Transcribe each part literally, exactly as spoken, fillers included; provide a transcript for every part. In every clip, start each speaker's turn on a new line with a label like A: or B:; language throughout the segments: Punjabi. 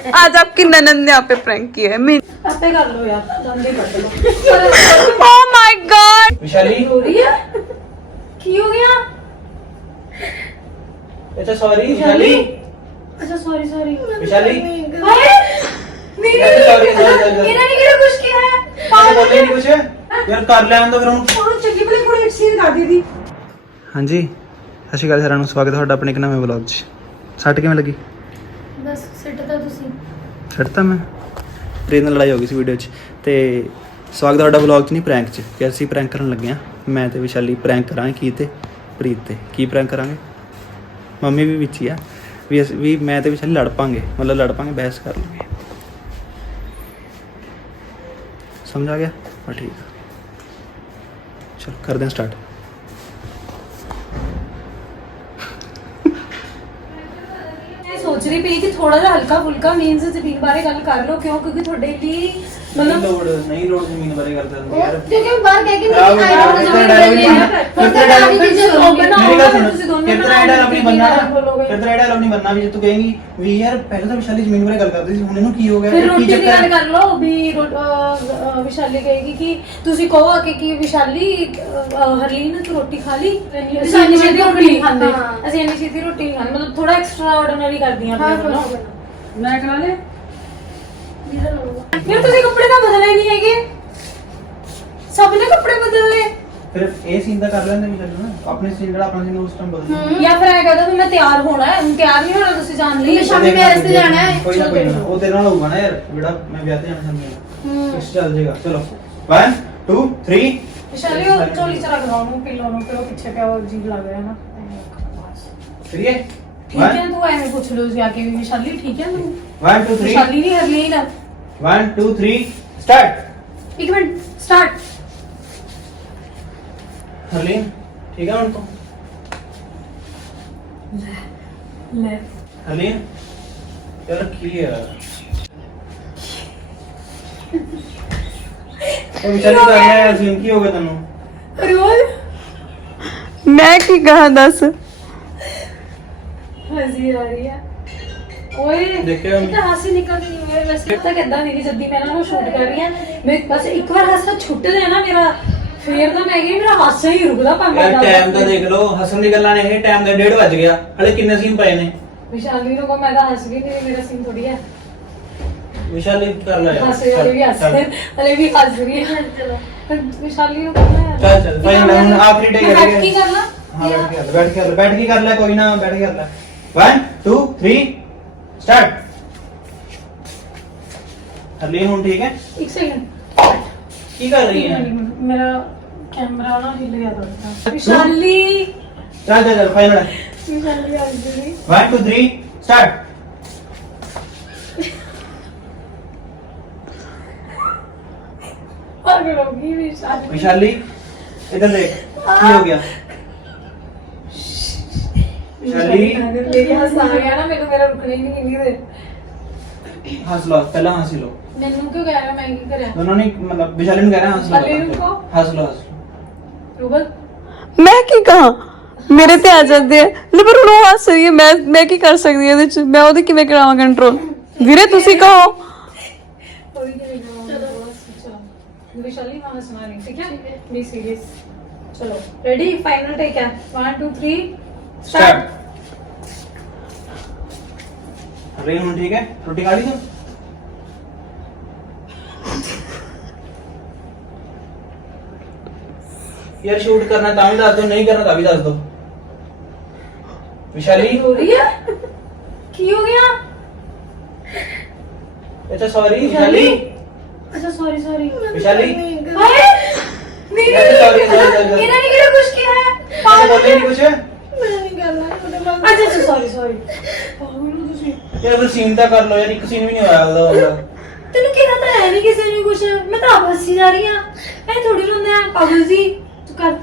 A: आज आपकी ननद ने आप पे प्रैंक किया है मैं
B: आपे कर लो यार, दंदे कर लो।
A: ओह माय गॉड
C: विशाली
B: हो रही है? की हो गया?
C: अच्छा सॉरी विशाली
B: अच्छा सॉरी सॉरी।
C: विशाली
B: हाय नहीं
C: अच्छा, sorry, sorry, sorry, sorry।
B: इन्होंने किधर कुछ किया है?
C: पागल बोले नहीं कुछ यार कर ले तो फिर ਹੁਣ
B: और चक्की वाली थोड़ी एक्सीड कर दी थी।
C: ਹਾਂਜੀ ਸਤਿ ਸ਼੍ਰੀ ਅਕਾਲ ਸਾਰਿਆਂ ਨੂੰ ਸਵਾਗਤ ਹੈ ਤੁਹਾਡਾ ਆਪਣੇ ਇੱਕ ਨਵੇਂ ਵਲੌਗ 'ਚ। ਸੱਟ ਕਿਵੇਂ ਲੱਗੀ?
B: बस सिट था तुसी।
C: ਸੱਟ ਤਾਂ ਮੈਂ ਪ੍ਰੀਤ ਨਾਲ ਲੜਾਈ ਹੋ ਗਈ ਸੀ ਵੀਡੀਓ 'ਚ ਤੇ ਸਵਾਗਤ ਹੈ ਤੁਹਾਡਾ ਵਲੌਗ 'ਚ ਨਹੀਂ ਪ੍ਰੈਂਕ 'ਚ ਕਿ ਅਸੀਂ ਪ੍ਰੈਂਕ ਕਰਨ ਲੱਗੇ ਹਾਂ। ਮੈਂ ਤੇ ਵਿਸ਼ਾਲੀ ਪ੍ਰੈਂਕ ਕਰਾਂਗੇ ਕੀ ਤੇ ਪ੍ਰੀਤ ਤੇ ਕੀ ਪ੍ਰੈਂਕ ਕਰਾਂਗੇ। ਮੰਮੀ ਵੀ ਵਿੱਚ ਹੀ ਆ ਵੀ ਅਸੀਂ ਵੀ ਮੈਂ ਤੇ ਵਿਸ਼ਾਲੀ ਲੜ ਪਾਂਗੇ ਮਤਲਬ ਲੜ ਪਾਂਗੇ ਬਹਿਸ ਕਰ ਲਵਾਂਗੇ। समझ आ गया हाँ ठीक है चलो कर दें स्टार्ट।
B: मैं सोच रही पई कि थोड़ा सा हल्का फुल्का मींस जमीन बारे गल कर लो क्यों क्योंकि थोड़े लिए मतलब
C: लोड नहीं लोड जमीन बारे करते हैं यार
B: क्योंकि बाहर कह के
C: खराब हो गया,
B: मैं
C: कितना डायलॉग फिर तेरा डायलॉग मेरी बात सुन फिर तेरा डायलॉग नहीं बनना ना फिर तेरा डायलॉग नहीं बनना भी तू कहेंगी भी यार पहले तो विशाली जमीन बारे गल करती थी हुन ਇਹਨੂੰ ਕੀ ਹੋ ਗਿਆ
B: ਫਿਰ ਰੋਟੀ ਦੀ ਗੱਲ ਕਰ ਲਓ ਵੀ ਵਿਸ਼ਾਲੀ ਕਹੇਗੀ ਕਿ ਤੁਸੀਂ ਕਹੋ ਆ ਕਿ ਵਿਸ਼ਾਲੀ ਹਰਲੀਨ ਤੂੰ ਰੋਟੀ ਖਾ ਲਈ ਅਸੀਂ ਇੰਨੀ ਛੇਤੀ ਰੋਟੀ ਨਹੀਂ ਖਾਂਦੇ ਅਸੀਂ ਇੰਨੀ ਛੇਤੀ ਰੋਟੀ ਨਹੀਂ ਖਾਂਦੇ ਮਤਲਬ ਥੋੜਾ ਐਕਸਟਰਾ ਆਰਡੀਨਰੀ ਕਰਦੀਆਂ ਮੈਂ ਕਰਾ ਲੈ ਯਾਰ ਤੁਸੀਂ ਕੱਪੜੇ ਤਾਂ ਬਦਲੇ ਨਹੀਂ ਹੈਗੇ ਸਭ ਨੇ ਕੱਪੜੇ ਬਦਲ ਲਏ
C: ਫਿਰ ਇਹ ਸੀਨ ਦਾ ਕਰ ਲੈਂਦੇ ਵਿਸ਼ਾਲੀ ਨਾ ਆਪਣੇ ਸੀਨ ਜਿਹੜਾ ਆਪਣਾ ਸੀਨ ਉਸ ਟਾਈਮ ਬਦਲ
B: ਜਾਂ ਫਿਰ ਇਹ ਕਹਦਾ ਕਿ ਮੈਂ ਤਿਆਰ ਹੋਣਾ ਹੈ ਤਿਆਰ ਨਹੀਂ ਹੋਣਾ ਤੁਸੀਂ ਜਾਣ ਲਈ ਸ਼ਾਮੀ ਮੈਰਿਜ ਤੇ ਜਾਣਾ ਹੈ
C: ਕੋਈ ਨਾ ਕੋਈ ਨਾ ਉਹ ਤੇਰੇ ਨਾਲ ਹੋਊਗਾ ਨਾ ਯਾਰ ਜਿਹੜਾ ਮੈਂ ਵਿਆਹ ਤੇ ਜਾਣਾ ਸ਼ਾਮੀ ਇਸ ਚੱਲ ਜਾਏਗਾ ਚਲੋ one two three
B: ਵਿਸ਼ਾਲੀ ਉਹ ਚੋਲੀ ਚ ਰੱਖ ਦੋ ਨੂੰ ਪਿੱਲੋ ਨੂੰ ਫਿਰ ਉਹ ਪਿੱਛੇ ਪਿਆ ਉਹ ਅਜੀਬ ਲੱਗ ਰਿਹਾ ਨਾ
C: ਠੀਕ ਹੈ
B: ਠੀਕ ਹੈ ਤੂੰ ਐਵੇਂ ਪੁੱਛ ਲਓ ਜਾ ਕੇ ਵੀ ਵਿਸ਼ਾਲੀ ਠੀਕ ਹੈ ਤੂੰ
C: one two three
B: ਵਿਸ਼ਾਲੀ ਨਹੀਂ Harleen
C: one two three start
B: ਇੱਕ ਮਿੰਟ ਸਟਾਰਟ
C: ਹਰਲੀਨ ਠੀਕ ਹੈ ਹੁਣ ਤੋਂ
B: ਲੈ
C: ਹਰਲੀਨ ਯਾਰ ਕੀ ਹੈ ਉਹ ਵਿਚਾਰੀ ਕਰ ਰਿਹਾ ਸੀਨ ਕੀ ਹੋ ਗਿਆ ਤੈਨੂੰ
B: ਰੋਲ
A: मैं की कहा दस
B: ਹਜ਼ੀ ਆ ਰਹੀ ਹੈ ਓਏ
C: ਦੇਖਿਆ
B: ਇਹ ਤਾਂ ਹਾਸੀ ਨਿਕਲ ਨਹੀਂ ਹੋਏ ਵੈਸੇ ਪਤਾ ਕਿੱਦਾਂ ਦੀਦੀ ਜੱਦੀ ਮੈਂ ਇਹਨਾਂ ਨੂੰ ਸ਼ੂਟ ਕਰ ਰਹੀ ਹਾਂ ਮੈਂ ਬਸ ਇੱਕ ਵਾਰ ਹਾਸਾ ਛੁੱਟ ਜਾਏ ਨਾ ਮੇਰਾ ਫੇਰ ਤਾਂ ਮੈਂ ਕਿਹਾ ਮੇਰਾ ਹਾਸਾ ਹੀ ਰੁਕਦਾ ਪੰਗਾ
C: ਯਾਰ ਟਾਈਮ ਤਾਂ ਦੇਖ ਲਓ ਹੱਸਣ ਦੀ ਗੱਲਾਂ ਨੇ ਇਹ ਟਾਈਮ ਦੇ ਡੇਢ ਵੱਜ ਗਿਆ ਹਲੇ ਕਿੰਨੇ ਸੀਨ ਪਏ ਨੇ
B: ਵਿਸ਼ਾਲੀ ਨੂੰ ਕੋ ਮੈਂ ਤਾਂ ਹੱਸ ਗਈ ਨਹੀਂ ਮੇਰਾ ਸੀਨ ਥੋੜੀ ਹੈ
C: ਵਿਸ਼ਾਲੀ ਕਰ ਲੈ ਯਾਰ
B: ਹੱਸੇ ਵਾਲੀ ਵੀ ਹੱਸ
C: ਚੱਲ,
B: ਹਲੇ ਵੀ ਹੱਸ ਰਹੀ ਹੈ ਚਲੋ ਪਰ ਵਿਸ਼ਾਲੀ ਨੂੰ ਕਰਨਾ ਹੈ
C: ਚੱਲ ਚੱਲ ਭਾਈ ਹੁਣ ਆਖਰੀ ਟੇਕ
B: ਮੈਂ
C: ਕਰੀਏ
B: ਕੀ ਕਰਨਾ
C: ਹਾਂ ਬੈਠ ਕੇ ਕਰ ਲੈ, ਬੈਠ ਕੇ ਕਰ ਲੈ, ਬੈਠ ਕੇ ਕਰ ਲੈ ਕੋਈ ਨਾ ਬੈਠ ਕੇ ਕਰ ਲੈ one two three start Harleen ਹੁਣ ਠੀਕ ਹੈ
B: ਇੱਕ ਸੈਕਿੰਡ
C: ਕੀ ਕਰ ਰਹੀ ਹੈ
B: ਮੇਰਾ ਕੈਮਰਾ ਨਾ ਹਿੱਲ ਗਿਆ ਥੋੜਾ ਵਿਸ਼ਾਲੀ
C: ਚੱਲ ਚੱਲ ਚੱਲ ਫਾਈਨਲ ਹੈ
B: ਵਿਸ਼ਾਲੀ ਆ ਗਈ
C: one two three start
B: ਪਾਗਲ ਹੋ ਗਈ ਵਿਸ਼ਾਲੀ
C: ਵਿਸ਼ਾਲੀ ਇਧਰ ਦੇਖ ਕੀ ਹੋ ਗਿਆ ਵਿਸ਼ਾਲੀ
B: ਮੇਰੀ ਹੱਸ ਆ ਗਿਆ ਨਾ ਮੈਨੂੰ ਮੇਰਾ ਰੁਕਣਾ ਹੀ ਨਹੀਂ ਕਿੰਨੀ ਦੇਰ
C: ਹੱਸ ਲਓ ਪਹਿਲਾਂ ਹੱਸ ਲਓ
B: ਮੈਨੂੰ ਕਿਉਂ ਕਹਿ ਰਿਹਾ ਮੈਂ ਕੀ ਕਰਿਆ
C: ਦੋਨੋਂ ਨੇ ਮਤਲਬ ਵਿਸ਼ਾਲੀ ਨੂੰ ਕਹਿ ਰਿਹਾ ਹੱਸ
B: ਵਿਸ਼ਾਲੀ ਨੂੰ
C: ਲਓ
B: ਕਹੋ।
C: ਹੱਸ ਲਓ ਹੱਸ ਲਓ
B: ਰੂਬਲ
A: मैं की कहा मेरे ते आ जाते हैं ले पर वो हस रही है मैं मैं की कर सकती है ਇਹਦੇ मैं ਉਹਦੇ ਕਿਵੇਂ ਕਰਾਵਾਂ ਕੰਟਰੋਲ ਵੀਰੇ ਤੁਸੀਂ ਕਹੋ
B: कोई नहीं चलो विशाली वहां हंसना नहीं ठीक है बी सीरियस चलो रेडी फाइनल टेक है one two three
C: स्टार्ट अरे ਹੁਣ ਠੀਕ ਹੈ ਰੋਟੀ ਖਾ ਲਈ ਤੂੰ यार शूट करना ਤਾਂ ਵੀ ਦੱਸ ਦੋ ਨਹੀਂ ਕਰਨਾ ਤਾਂ ਵੀ ਦੱਸ ਦੋ ਵਿਸ਼ਾਲੀ
B: हो रही है की हो गया
C: अच्छा सॉरी विशाली
B: अच्छा सॉरी सॉरी
C: विशाली
B: हाय नहीं
C: अच्छा सॉरी सॉरी
B: इन्होंने किधर कुछ किया है
C: अच्छा बोले नहीं कुछ
B: मैं नहीं करना अच्छा अच्छा सॉरी सॉरी पागल हो ਤੁਸੀਂ
C: यार फिर सीन ਤਾਂ ਕਰ ਲੋ यार ਇੱਕ ਸੀਨ ਵੀ ਨਹੀਂ ਹੋਇਆ ਉਹਦਾ ਉਹਦਾ
B: ਤੈਨੂੰ ਕਿਹਾ ਤਾਂ ਹੈ ਨਹੀਂ ਕਿਸੇ ਨੇ ਕੁਝ ਮੈਂ ਤਾਂ ਆਪ ਹੱਸੀ ਜਾ ਰਹੀ ਹਾਂ ਐ ਥੋੜੀ ਰੋਂਦੇ ਆ ਪਾਗਲ ਜੀ ਤੂੰ ਕਰ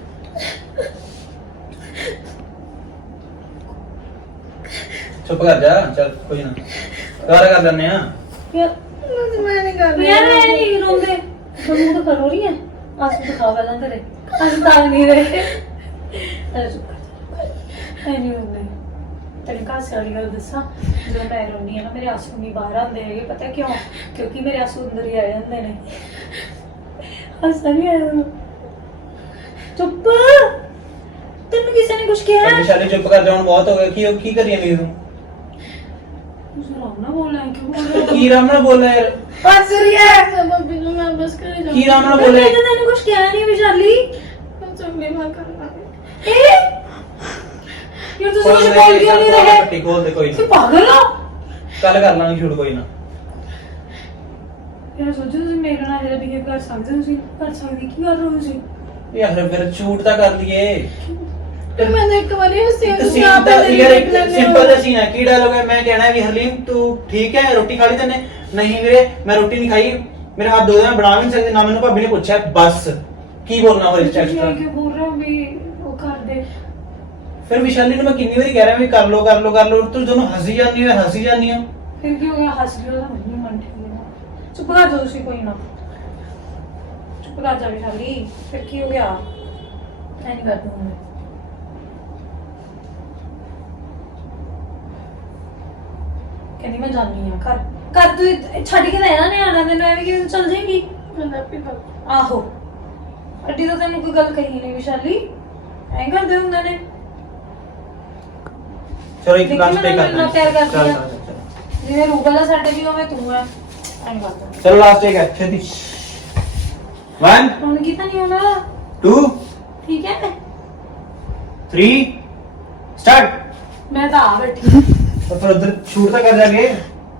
C: ਚੁੱਪ ਕਰ ਜਾ ਚੱਲ ਕੋਈ ਨਾ ਦੁਬਾਰਾ ਕਰ ਲੈਣੇ ਆ
B: ਯਾਰ ਮੈਂ ਨਹੀਂ ਕਰ ਰਹੀ ਯਾਰ ਮੈਂ ਨਹੀਂ ਰੋਂਦੇ ਤੁਹਾਨੂੰ ਤਾਂ ਕਰ ਰਹੀ ਹੈ ਆਸੂ ਤਾਂ ਖਾ ਵਾਲਾਂ ਕਰੇ ਅਸੀਂ ਤਾਂ ਨਹੀਂ ਰਹੇ ਐ ਨਹੀਂ ਰੋਂਦੇ ਤੇਰੇ ਕਾਸ ਵਾਲੀ ਗੱਲ ਦੱਸਾਂ, ਜਦੋਂ ਮੈਂ ਰੋਣੀ ਆ ਨਾ ਮੇਰੇ ਆਂਸੂ ਨਹੀਂ ਬਾਹਰ ਆਉਂਦੇ ਹੈਗੇ, ਪਤਾ ਕਿਉਂ? ਕਿਉਂਕਿ ਮੇਰੇ ਆਂਸੂ ਅੰਦਰ ਹੀ ਆ ਜਾਂਦੇ ਨੇ। ਹੱਸਦਾ ਨਹੀਂ ਆਇਆ। ਚੁੱਪ, ਤੈਨੂੰ ਕਿਸੇ ਨੇ ਕੁਝ ਕਿਹਾ?
C: ਵਿਸ਼ਾਲੀ ਚੁੱਪ ਕਰ ਜਾ, ਹੁਣ ਬਹੁਤ ਹੋ ਗਿਆ। ਕੀ ਕੀ ਕਰੀ ਜਾਂਦੀ ਤੂੰ?
B: ਰਾਮ ਨਾ ਬੋਲਣਾ, ਕਿਉਂ ਬੋਲ ਰਿਹਾ?
C: ਕੀ ਰਾਮ ਨਾਲ ਬੋਲਿਆ ਯਾਰ?
B: ਹੱਸ ਰਹੀ ਹੈ ਮੰਮੀ ਨੂੰ, ਮੈਂ ਬਸ ਕਰੇ ਜਾ।
C: ਕੀ ਰਾਮ ਨਾਲ ਬੋਲਿਆ?
B: ਮੈਂ ਤੈਨੂੰ ਕੁਝ ਕਿਹਾ ਨਹੀਂ ਵਿਸ਼ਾਲੀ। ਮੈਂ ਚੰਗੇ ਨਾਲ ਕਰਨਾ ਇਹ ਯਾਰ, ਤੁਸੀਂ ਕੁਝ ਬੋਲ ਕਿਉਂ ਨਹੀਂ ਰਹੇ?
C: ਪੱਟੀ ਖੋਲ ਦੇ, ਕੋਈ
B: ਤੂੰ
C: ਨਹੀਂ,
B: ਪਾਗਲ ਹੋ?
C: ਕੱਲ ਕਰ ਲਾਂਗੇ ਸ਼ੂਟ, ਕੋਈ ਨਾ।
B: ਯਾਰ ਸੋਚੋ ਤੁਸੀਂ ਮੇਰੇ ਨਾਲ ਇਹਦਾ ਬਿਹੇਵ ਕਰ ਸਕਦੇ ਹੋ? ਤੁਸੀਂ ਕਰ ਸਕਦੇ? ਕੀ ਕਰ ਰਹੇ ਹੋ ਤੁਸੀਂ?
C: ਯਾਰ ਫਿਰ ਸ਼ੂਟ ਤਾਂ ਕਰ ਲਈਏ।
B: ਫਿਰ ਮੈਂ ਇੱਕ ਵਾਰੀ ਹੱਸੀ
C: ਇੱਕ ਸੀਨ ਤਾਂ ਯਾਰ, ਇੱਕ ਸਿੰਪਲ ਜਿਹਾ ਸੀਨ ਹੈ। ਕੀ ਡਾਇਲੋਗ ਹੈ? ਮੈਂ ਕਹਿਣਾ ਵੀ ਹਰਲੀਨ ਤੂੰ ਠੀਕ ਹੈ, ਰੋਟੀ ਖਾ ਲਈ ਤੈਨੇ? ਨਹੀਂ ਵੀਰੇ ਮੈਂ ਰੋਟੀ ਨਹੀਂ ਖਾਈ, ਮੇਰੇ ਹੱਥ ਦੋ ਦਿਨ ਬਣਾ ਵੀ ਨਹੀਂ ਸਕਦੇ, ਨਾ ਮੈਨੂੰ ਭਾਬੀ ਨੇ ਪੁੱਛਿਆ। ਬਸ ਕੀ ਬੋਲਣਾ ਹੋਰ ਇਸ ਚ ਐਕਸਟਰਾ?
B: ਕਿਉਂ ਬੋਲ ਰਹੇ ਹੋ ਵੀ ਉਹ ਕਰ ਦੇ?
C: ਫਿਰ ਵਿਸ਼ਾਲੀ ਨੂੰ ਮੈਂ ਕਿੰਨੀ ਵਾਰੀ ਕਹਿ ਰਿਹਾ ਵੀ ਕਰ ਲੋ ਕਰ ਲੋ ਕਰ ਲੋ, ਤੂੰ ਦੋਨੋਂ ਹੱਸੀ ਜਾਂਦੀ ਹੋ ਹੱਸੀ ਜਾਂਦੀ ਹੋ।
B: ਫਿਰ ਕੀ ਹੋ ਗਿਆ? ਹੱਸ ਲਿਓ ਤਾਂ ਮੈਨੂੰ ਮਨ ਠੀਕ ਹੈ। ਚੁੱਪ ਕਰ ਜਾਓ ਤੁਸੀਂ, ਕੋਈ ਨਾ ਚੁੱਪ ਕਰ ਜਾ ਵਿਸ਼ਾਲੀ। ਫਿਰ ਕੀ ਹੋ ਗਿਆ? ਐ ਨਹੀਂ ਕਰਦੀ ਹੁਣ ਮੈਂ। ਕਹਿੰਦੀ ਮੈਂ ਜਾਣੀ ਆ ਘਰ। ਘਰ ਤੂੰ ਛੱਡ ਕੇ ਰਹਿਣਾ ਨਹੀਂ ਆਣਾ ਤੈਨੂੰ, ਐਵੇਂ ਕਿਵੇਂ ਚੱਲ ਜਾਏਗੀ? ਆਹੋ, ਅੱਡੀ ਤਾਂ ਤੈਨੂੰ ਕੋਈ ਗੱਲ ਕਹੀ ਨਹੀਂ ਵਿਸ਼ਾਲੀ, ਐਂ ਕਰਦੇ ਹੁੰਦੇ ਨੇ।
C: ਚਲੋ ਇੱਕ
B: ਦੇਖੀ
C: ਲਾਸਟ
B: ਮੈਂ
C: ਟੇਕ
B: ਤੈਨੂੰ ਇੰਨਾ ਪਿਆਰ
C: ਕਰਦਾ
B: ਕਰਦੀ
C: ਚਲ
B: ਆ। ਜਿਵੇਂ ਰੂਬਲਾ ਸਾਡੇ ਵੀ ਉਵੇਂ ਤੂੰ ਹੈ, ਐਂ ਕਰਦਾ।
C: ਚਲੋ ਲਾਸਟ ਟੇਕ ਹੈ ਛੇਤੀ। वन
B: ਹੁਣ ਕੀ ਤਾਂ ਨਹੀਂ ਹੋਣਾ,
C: टू
B: ਠੀਕ ਹੈ?
C: Three start.
B: ਮੈਂ ਤਾਂ ਆ ਬੈਠੀ।
C: तो फिर उधर शूट तो कर जाके।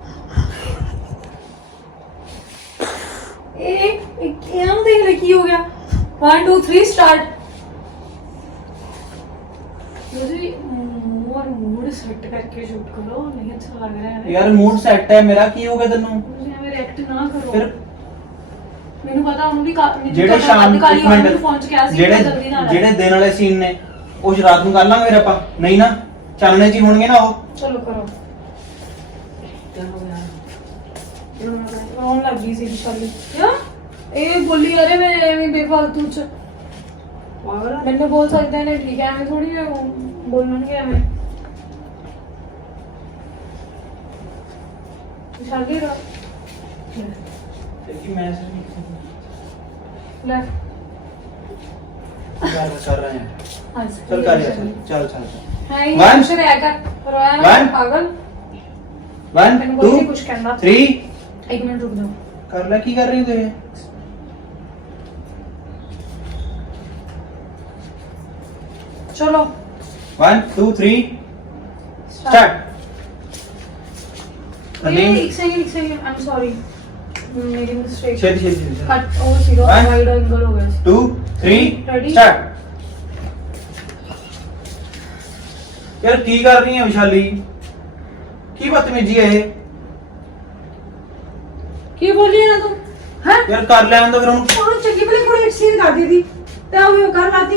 B: ਇਹ ਇਹ ਇਹਨਾਂ ਨੂੰ ਦੇਖ ਲੈ ਕੀ ਹੋ ਗਿਆ। One two three start. ਤੁਸੀਂ ਮੋਰ ਮੂਡ ਸੈੱਟ ਕਰਕੇ ਸ਼ੂਟ ਕਰੋ, ਨਹੀਂ ਅੱਛਾ ਲੱਗ ਰਿਹਾ ਹੈ
C: यार मूड सेट है मेरा, की हो गया तेनू?
B: ਤੁਸੀਂ ਐਵੇਂ ਰਿਐਕਟ ਨਾ ਕਰੋ।
C: फिर
B: ਮੈਨੂੰ ਪਤਾ ਉਹਨੂੰ ਵੀ ਕਾ- ਮੈਨੂੰ
C: ਜਿਹੜੇ
B: ਤਾਂ
C: ਸ਼ਾਮ
B: ਅੱਧ ਕਾਲੀ
C: ਇੱਕ
B: ਵਾਲੀ
C: ਮਿੰਟ,
B: ਨੂੰ ਫੋਨ ਚ ਕਿਹਾ ਸੀ
C: ਜਿਹੜੇ
B: ਕਿ ਜਲਦੀ ਨਾਲ
C: ਜਿਹੜੇ ਦਿਨ ਵਾਲੇ ਸੀਨ ਨੇ ਉਹ ਰਾਤ ਨੂੰ ਕਰ ਲਾਂਗੇ ਫਿਰ ਆਪਾਂ, ਨਹੀਂ ਨਾ ਚਾਨਣੇ ਚ ਹੀ ਹੋਣਗੇ ਨਾ ਉਹ।
B: ਚਲੋ ਕਰੋ। ਰੋਣ ਲੱਗ ਗਈ ਸੀ ਵਿਸ਼ਾਲੀ। ਯਾ ਇਹ ਬੋਲੀ ਅਰੇ ਮੈਂ ਐਵੇਂ ਬੇਫਾਲਤੂ ਚ ਮੈਨੂੰ ਬੋਲ ਸਕਦੇ ਨੇ, ਠੀਕ ਹੈ? ਐਵੇਂ ਥੋੜੀ ਬੋਲਣਗੇ ਐਵੇਂ। ਵਿਸ਼ਾਲੀ ਰੋ
C: कि मैं
B: ਲੈ
C: कर कर रहे हैं।
B: ਹਾਂ
C: चल कर यार, चल चल चल
B: ਹਾਂ ਇਹ
C: One.
B: ਕੁਛ ਰਹਿ ਕਰ ਰੋਇਆ ਨਾ
C: One.
B: ਪਾਗਲ।
C: वन
B: ਮੈਨੂੰ
C: टू
B: ਕੋਈ ਨਹੀਂ ਕੁਛ ਕਹਿੰਦਾ।
C: थ्री
B: ਇੱਕ ਮਿੰਟ ਰੁਕ ਜਾਓ।
C: कर ले, की कर रही हो?
B: ਚਲੋ
C: वन टू थ्री स्टार्ट।
B: ਇਹ ਇੱਕ ਸੈਕਿੰਡ ਇੱਕ ਸੈਕਿੰਡ ਆਮ ਸੌਰੀ, ਮੇਰੀ ਮਿਸਟੇਕ।
C: छेदी छेदी छेदी
B: ਕੱਟ ਉਹ ਸੀਗਾ
C: One.
B: ਵਾਈਡ ਐਂਗਲ ਹੋ ਗਿਆ ਸੀ।
C: Two three
B: Ready?
C: स्टार्ट। यार की कर रही है विशाली? की बदतमीजी है ये?
B: ਕੀ ਬੋਲੀ ਨਾ ਤੂੰ? ਹੈ
C: यार कर ले तो फिर हम
B: ਉਹ ਚੰਗੀ ਭਲੀ ਕੁੜੀ ਇੱਕ ਸੀਨ ਕਰ ਦਿੱਤੀ ਤੇ ਉਹ ਕਰ ਲਾਤੀ।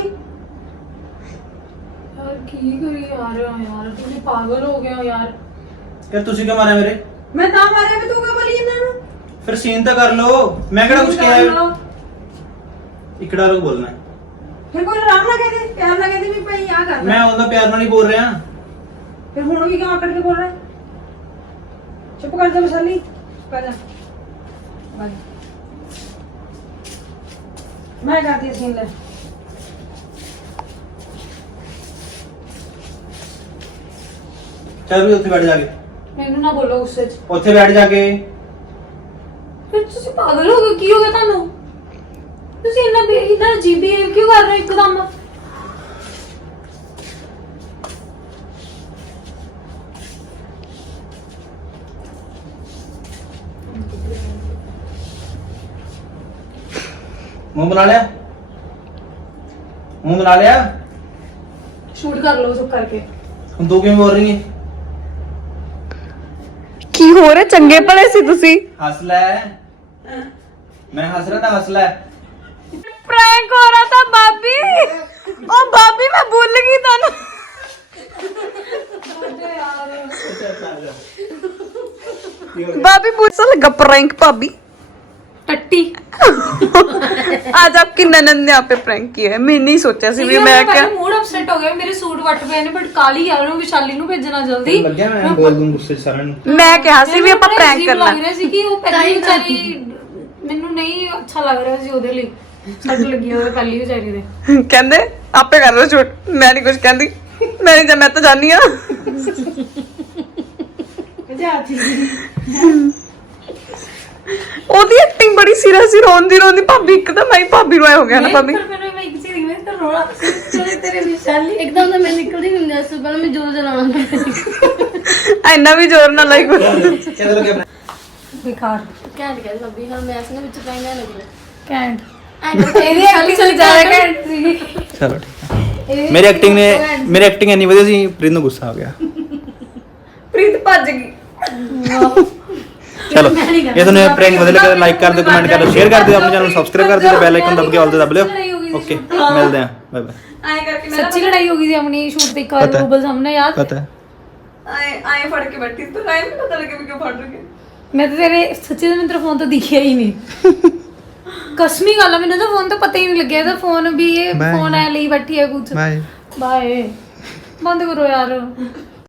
B: ਯਾਰ ਕੀ ਕਰੀ ਯਾਰ ਯਾਰ ਤੁਸੀਂ ਪਾਗਲ ਹੋ ਗਏ ਹੋ ਯਾਰ।
C: यार तुसी क्यों मारा मेरे?
B: ਮੈਂ ਤਾਂ ਮਾਰਿਆ ਵੀ ਤੂੰ ਕਿਉਂ ਬੋਲੀ ਇਹਨਾਂ ਨੂੰ?
C: फिर सीन तो कर लो, मैं केड़ा कुछ किया है? एक डायलॉग बोलना है।
B: ਫਿਰ ਕੋਈ ਆਰਾਮ ਨਾਲ ਕਹਦੇ, ਪਿਆਰ ਨਾਲ ਕਹਦੇ ਵੀ ਭਾਈ ਆ ਕਰ।
C: मैं ਉਹਦਾ ਪਿਆਰ ਨਾਲ ਹੀ ਬੋਲ ਰਿਹਾ।
B: ਫਿਰ ਹੁਣ ਵੀ ਕਿਉਂ ਆਕੜ ਕੇ ਬੋਲ ਰਿਹਾ? ਚੁੱਪ ਕਰ ਜਾ ਵਿਸ਼ਾਲੀ, ਕਰ ਜਾ। ਮੈਂ ਕਰਦੀ ਸੀਨ ਲੈ।
C: ਚੱਲ ਵੀ ਉੱਥੇ ਬੈਠ ਜਾ ਕੇ,
B: ਮੈਨੂੰ ਨਾ ਬੋਲੋ ਗੁੱਸੇ ਚ।
C: ਉੱਥੇ ਬੈਠ ਜਾ ਕੇ।
B: ਫਿਰ ਤੁਸੀਂ ਪਾਗਲ ਹੋ ਗਏ, ਕੀ ਹੋ ਗਿਆ ਤੁਹਾਨੂੰ? ਤੁਸੀਂ ਇੰਨਾ ਬੇ ਇੰਨਾ ਅਜੀਬ ਬਿਹੇਵ ਕਿਉਂ ਕਰ ਰਹੇ ਹੋ ਇੱਕਦਮ?
C: ਮੂੰਹ ਬਣਾ ਲਿਆ, ਮੂੰਹ ਬਣਾ ਲਿਆ।
B: ਸ਼ੂਟ ਕਰ ਲਓ ਚੁੱਪ ਕਰਕੇ।
C: ਹੁਣ ਤੂੰ ਕਿਵੇਂ ਬੋਲ ਰਹੀ ਹੈ?
A: ਕੀ ਹੋ ਰਿਹਾ? ਚੰਗੇ ਭਲੇ ਸੀ ਤੁਸੀਂ।
C: ਹੱਸ ਲੈ, ਮੈਂ ਹੱਸ ਰਿਹਾ ਤਾਂ ਹੱਸ ਲੈ।
A: प्रैंक हो रहा था भाभी। ओ भाभी मैं भूल गई ਤੁਹਾਨੂੰ। भाभी मुझसे लगा प्रैंक भाभी।
B: टट्टी
A: आज आपकी ननद ने आप पे प्रैंक किया है मैं नहीं सोचा सी भी मैं क्या
B: मूड अपसेट हो गया मेरे सूट वट पे ने बट काली यार ਨੂੰ ਵਿਸ਼ਾਲੀ ਨੂੰ ਭੇਜਣਾ ਜਲਦੀ
C: ਲੱਗਿਆ ਮੈਂ ਬੋਲ ਦੂੰ ਗੁੱਸੇ 'ਚ ਸਾਰਿਆਂ ਨੂੰ
A: मैं कहा सी भी ਆਪਾਂ प्रैंक करना
B: ਲੱਗ ਰਿਹਾ ਸੀ ਕਿ ਉਹ ਪਹਿਲੀ ਵਿਚਾਰੀ ਮੈਨੂੰ ਨਹੀਂ ਅੱਛਾ ਲੱਗ ਰਿਹਾ ਸੀ ਉਹਦੇ ਲਈ ਸੱਟ ਲੱਗੀ ਹੋਵੇ ਪਹਿਲੀ ਵਿਚਾਰੀ ਦੇ
A: ਕਹਿੰਦੇ ਆਪੇ ਕਰ ਲਓ ਸ਼ੂਟ ਮੈਂ ਨਹੀਂ ਕੁਝ ਕਹਿੰਦੀ ਮੈਂ ਨਹੀਂ ਮੈਂ ਤਾਂ ਜਾਣੀ ਆ ਉਹਦੀ ਐਕਟਿੰਗ ਬੜੀ ਸੀਰੀਅਸ ਸੀ ਰੋਂਦੀ ਰੋਂਦੀ ਭਾਬੀ ਇੱਕਦਮ ਆਈ ਭਾਬੀ ਰੋਇਆ ਹੋ ਗਿਆ ਨਾ ਭਾਬੀ
B: ਪਰ ਮੈਨੂੰ ਮੈਂ ਇੱਕ ਚੀਜ਼ ਮੈਂ ਤਾਂ ਰੋਣਾ ਚਲੇ ਤੇਰੇ ਵਿਸ਼ਾਲੀ
D: एकदम तो मैं निकलती नहीं हूं ऐसे पहले मैं जोर चलाना
A: ਇੰਨਾ ਵੀ ਜ਼ੋਰ ਨਾਲ ਲਾਈਕ
C: ਕਿਹਦਾ ਲੱਗਿਆ ਆਪਣਾ
B: ਬੇਕਾਰ
D: क्या क्या अभी हम मैच ने ਵਿੱਚ ਪੈਂਦਾ ਨਾ
B: ਕੈਂਟ
D: ਐਂਡ
B: ਇਹਦੀ ਐਕਟਿੰਗ ਚਲੀ ਜਾ ਕੈਂਟ ਸੀ
C: ਚਲੋ ਠੀਕ ਹੈ ਮੇਰੀ ਐਕਟਿੰਗ ਨੇ ਮੇਰੀ ਐਕਟਿੰਗ ਇੰਨੀ ਵਧੀਆ ਸੀ ਪ੍ਰਿੰਦ ਨੂੰ ਗੁੱਸਾ ਆ ਗਿਆ
A: ਪ੍ਰੀਤ ਭੱਜ ਗਈ
C: ਚਲੋ ਇਹ ਤੁਹਾਨੂੰ ਪ੍ਰੈਂਕ ਵਧੀਆ ਲੱਗਾ ਲਾਈਕ ਕਰ ਦਿਓ ਕਮੈਂਟ ਕਰ ਦਿਓ ਸ਼ੇਅਰ ਕਰ ਦਿਓ ਆਪਣੇ ਚੈਨਲ ਨੂੰ ਸਬਸਕ੍ਰਾਈਬ ਕਰ ਦਿਓ ਬੈਲ ਆਈਕਨ ਦਬ ਕੇ ਆਲ ਤੇ ਦਬ ਲਿਓ ਓਕੇ ਮਿਲਦੇ ਆ ਬਾਏ ਬਾਏ
A: ਐਂ ਕਰਕੇ ਮੈਂ
B: ਸੱਚੀ ਲੜਾਈ ਹੋ ਗਈ ਸੀ ਆਪਣੀ ਸ਼ੂਟ ਤੇ ਇੱਕ ਵਾਰ
C: ਪਤਾ ਹੈ।
B: ਗੂਗਲ ਸਾਹਮਣੇ ਯਾਦ
C: ਪਤਾ ਹੈ
A: ਐਂ ਐਂ ਫੜ ਕੇ ਬੈਠੀ ਸੀ ਤਾਂ ਐਂ ਵੀ ਪਤਾ ਲੱਗੇ ਵੀ ਕਿਉਂ ਫੜ ਰਹੀ ਹੈ
B: ਮੈਂ ਤਾਂ ਤੇਰੇ ਸੱਚੀ ਦਾ ਮੈਨੂੰ ਤੇਰਾ ਫੋਨ ਤਾਂ ਦਿਖਿਆ ਹੀ ਨਹੀਂ ਕਸਮੀ ਗੱਲ ਆ ਮੈਨੂੰ ਤਾਂ ਫੋਨ ਤਾਂ ਪਤਾ ਹੀ ਨਹੀਂ ਲੱਗਿਆ ਇਹਦਾ ਫੋਨ ਵੀ ਇਹ
C: Bye.
B: ਫੋਨ ਐ ਲਈ ਬੈਠੀ ਹੈ ਕੁਝ
C: ਬਾਏ
B: ਬਾਏ ਬੰਦ ਕਰੋ ਯਾਰ